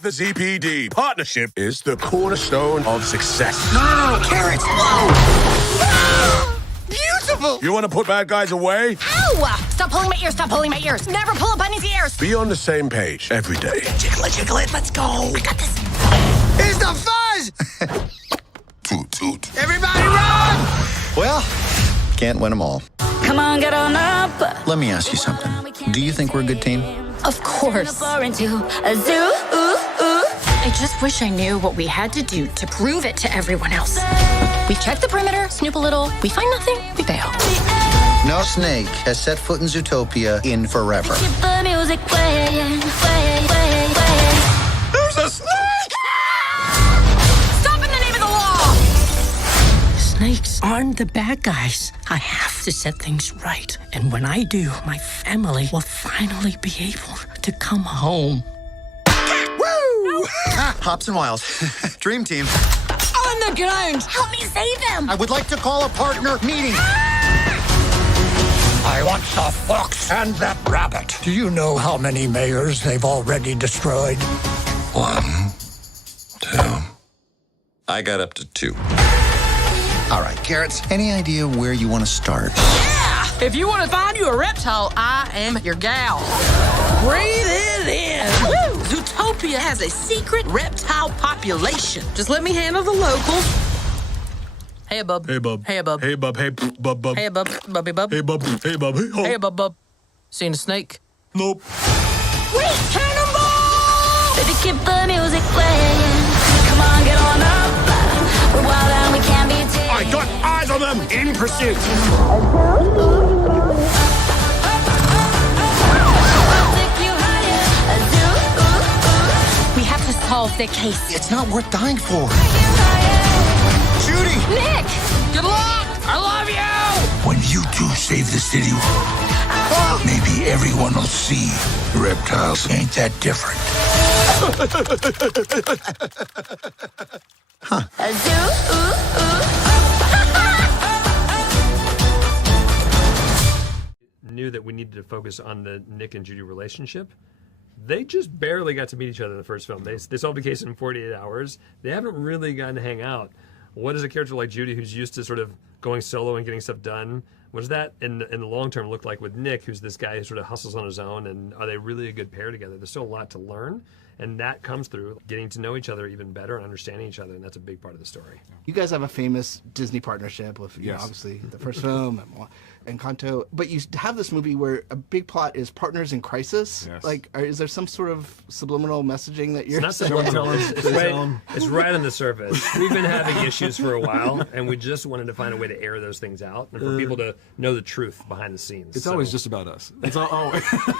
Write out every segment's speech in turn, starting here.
At the ZPD, partnership is the cornerstone of success. No, carrots! Whoa! Beautiful! You want to put bad guys away? Ow! Stop pulling my ears, stop pulling my ears. Never pull a bunny's ears. Be on the same page every day. Jiggle it, jiggle it, let's go! I got this. Here's the fuzz! Toot toot. Everybody run! Well, can't win them all. Come on, get on up. Let me ask you something. Do you think we're a good team? Of course. Into a zoo. I just wish I knew what we had to do to prove it to everyone else. We check the perimeter, snoop a little, we find nothing, we bail. No snake has set foot in Zootopia in forever. Keep the music playing. There's a snake! Stop in the name of the law! Snakes aren't the bad guys. I have to set things right. And when I do, my family will finally be able to come home. Woo! Hops and Wiles. Dream team. On the ground! Help me save them! I would like to call a partner meeting. I want the fox and that rabbit. Do you know how many mayors they've already destroyed? 1, 2. I got up to 2. All right, Carrots, any idea where you want to start? Yeah! If you want to find you a reptile, I am your gal. Breathe it in. Woo! Zootopia has a secret reptile population. Just let me handle the locals. Hey, bub. Hey, bub. Hey, bub. Hey, bub. Hey, bub, bub. Hey, bub. Bubby, bub. Hey, bub. Hey, bub. Hey, ho. Hey, bub, bub. Seen a snake? Nope. Wait, cannonball! Baby, keep the music playing. Come on, get on up. We're wild and we can't be tamed. I got eyes on them! In pursuit! We have to solve the case. It's not worth dying for. Judy! Nick! Good luck! I love you! When you two save the city, maybe everyone will see reptiles ain't that different. A zoo. Knew that we needed to focus on the Nick and Judy relationship. They just barely got to meet each other in the first film. They solved the case in 48 hours. They haven't really gotten to hang out. What does a character like Judy, who's used to sort of going solo and getting stuff done, what does that in the long term look like with Nick, who's this guy who sort of hustles on his own, and are they really a good pair together? There's still a lot to learn, and that comes through getting to know each other even better and understanding each other, and that's a big part of the story. You guys have a famous Disney partnership with, you know, obviously, the first film and Encanto, but you have this movie where a big plot is partners in crisis. Yes. Like, is there some sort of subliminal messaging that you're It's not saying? it's right on the surface. We've been having issues for a while, and we just wanted to find a way to air those things out and for people to know the truth behind the scenes. It's always just about us. It's all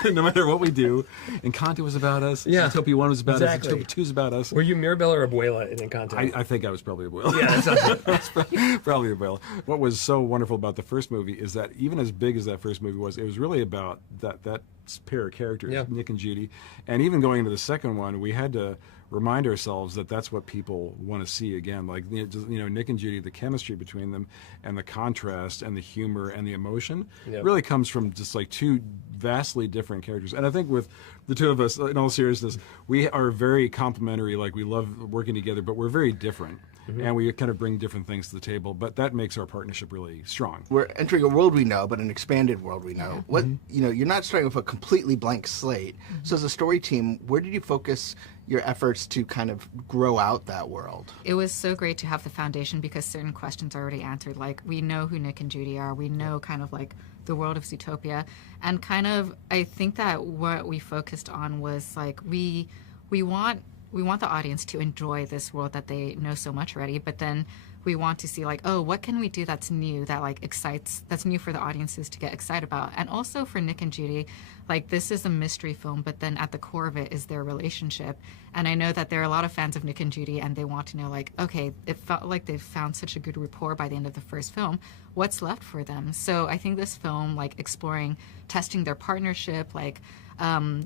no matter what we do. Encanto was about us. Yeah. Zootopia 1 was about Exactly. us. Zootopia 2 is about us. Were you Mirabelle or Abuela in Encanto? I think I was probably Abuela. Yeah, that sounds good. Probably Abuela. What was so wonderful about the first movie is that even as big as that first movie was, it was really about that pair of characters, Yeah. Nick and Judy. And even going into the second one, we had to remind ourselves that that's what people want to see again. Like, Nick and Judy, the chemistry between them and the contrast and the humor and the emotion really comes from just like two vastly different characters. And I think with the two of us, in all seriousness, we are very complementary. Like, we love working together, but we're very different. And we kind of bring different things to the table, but that makes our partnership really strong. We're entering a world we know, but an expanded world we know. What you're not starting with a completely blank slate. So as a story team, where did you focus your efforts to kind of grow out that world? It was so great to have the foundation because certain questions are already answered. Like, we know who Nick and Judy are. We know kind of like the world of Zootopia. And kind of, I think that what we focused on was like, we want the audience to enjoy this world that they know so much already, but then we want to see like, oh, what can we do that's new, that like excites, that's new for the audiences to get excited about. And also for Nick and Judy, like, this is a mystery film, but then at the core of it is their relationship. And I know that there are a lot of fans of Nick and Judy, and they want to know like, okay, it felt like they've found such a good rapport by the end of the first film. What's left for them? So I think this film, like exploring, testing their partnership, like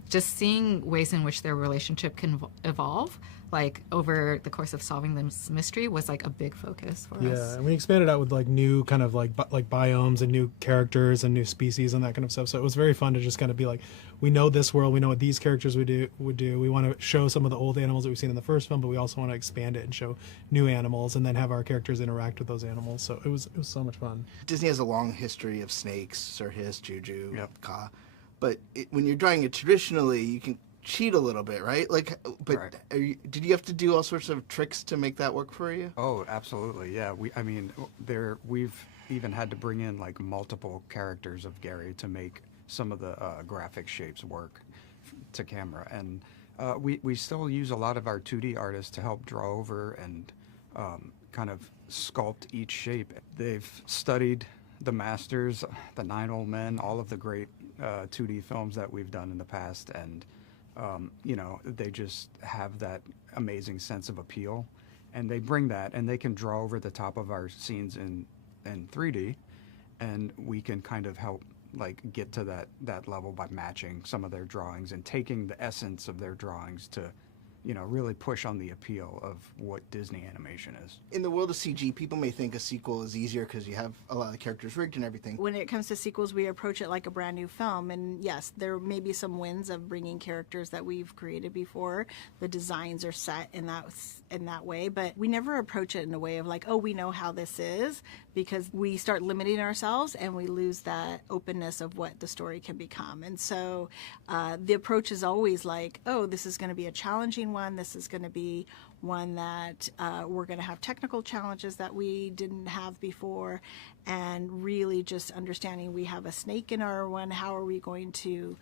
just seeing ways in which their relationship can evolve, like over the course of solving this mystery, was like a big focus for us. Yeah, and we expanded out with like new kind of like biomes and new characters and new species and that kind of stuff. So it was very fun to just kind of be like, we know this world, we know what these characters would do. We want to show some of the old animals that we've seen in the first film, but we also want to expand it and show new animals and then have our characters interact with those animals. So it was so much fun. Disney has a long history of snakes, Sir Hiss, Juju, Ka. But when you're drawing it traditionally, you can cheat a little bit, right? Like, but Right. Did you have to do all sorts of tricks to make that work for you? Oh, absolutely. Yeah. We've even had to bring in like multiple characters of Gary to make some of the graphic shapes work to camera. And we still use a lot of our 2D artists to help draw over and kind of sculpt each shape. They've studied the masters, the Nine Old Men, all of the great 2D films that we've done in the past, and they just have that amazing sense of appeal, and they bring that, and they can draw over the top of our scenes in 3D, and we can kind of help like get to that level by matching some of their drawings and taking the essence of their drawings to really push on the appeal of what Disney animation is. In the world of CG, people may think a sequel is easier because you have a lot of the characters rigged and everything. When it comes to sequels, we approach it like a brand new film. And yes, there may be some wins of bringing characters that we've created before. The designs are set in that way, but we never approach it in a way of like, oh, we know how this is, because we start limiting ourselves and we lose that openness of what the story can become. And so the approach is always like, oh, this is going to be a challenging one. This is going to be one that we're going to have technical challenges that we didn't have before, and really just understanding we have a snake in our one. How are we going to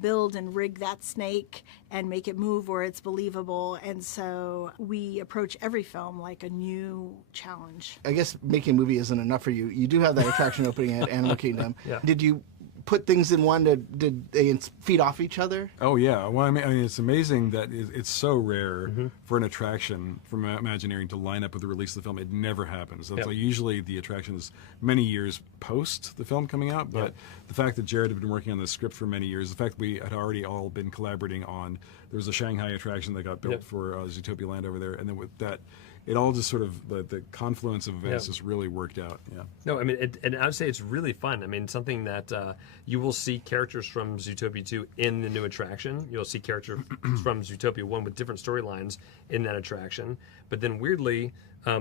build and rig that snake and make it move where it's believable? And so we approach every film like a new challenge. I guess making a movie isn't enough for you. You do have that attraction opening at Animal Kingdom. Yeah. Did you put things in one did they feed off each other? Oh yeah. Well, I mean it's amazing that it's so rare for an attraction from Imagineering to line up with the release of the film. It never happens. That's like usually the attraction is many years post the film coming out. But the fact that Jared had been working on the script for many years, the fact that we had already all been collaborating on, there was a Shanghai attraction that got built for Zootopia Land over there, and then with that, it all just sort of the confluence of events just really worked out. Yeah. No, I mean, and I would say it's really fun. I mean, something that you will see characters from Zootopia 2 in the new attraction. You'll see characters from Zootopia 1 with different storylines in that attraction. But then weirdly,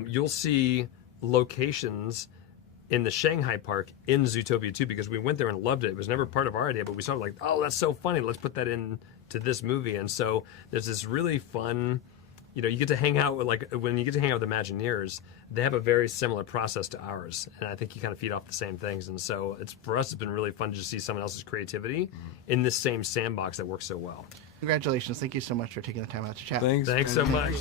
you'll see locations in the Shanghai park in Zootopia 2 because we went there and loved it. It was never part of our idea, but we saw it like, oh, that's so funny. Let's put that in to this movie. And so there's this really fun. You get to hang out with, like, when you get to hang out with Imagineers, they have a very similar process to ours, and I think you kind of feed off the same things. And so for us, it's been really fun to just see someone else's creativity in this same sandbox that works so well. Congratulations. Thank you so much for taking the time out to chat. Thanks so much.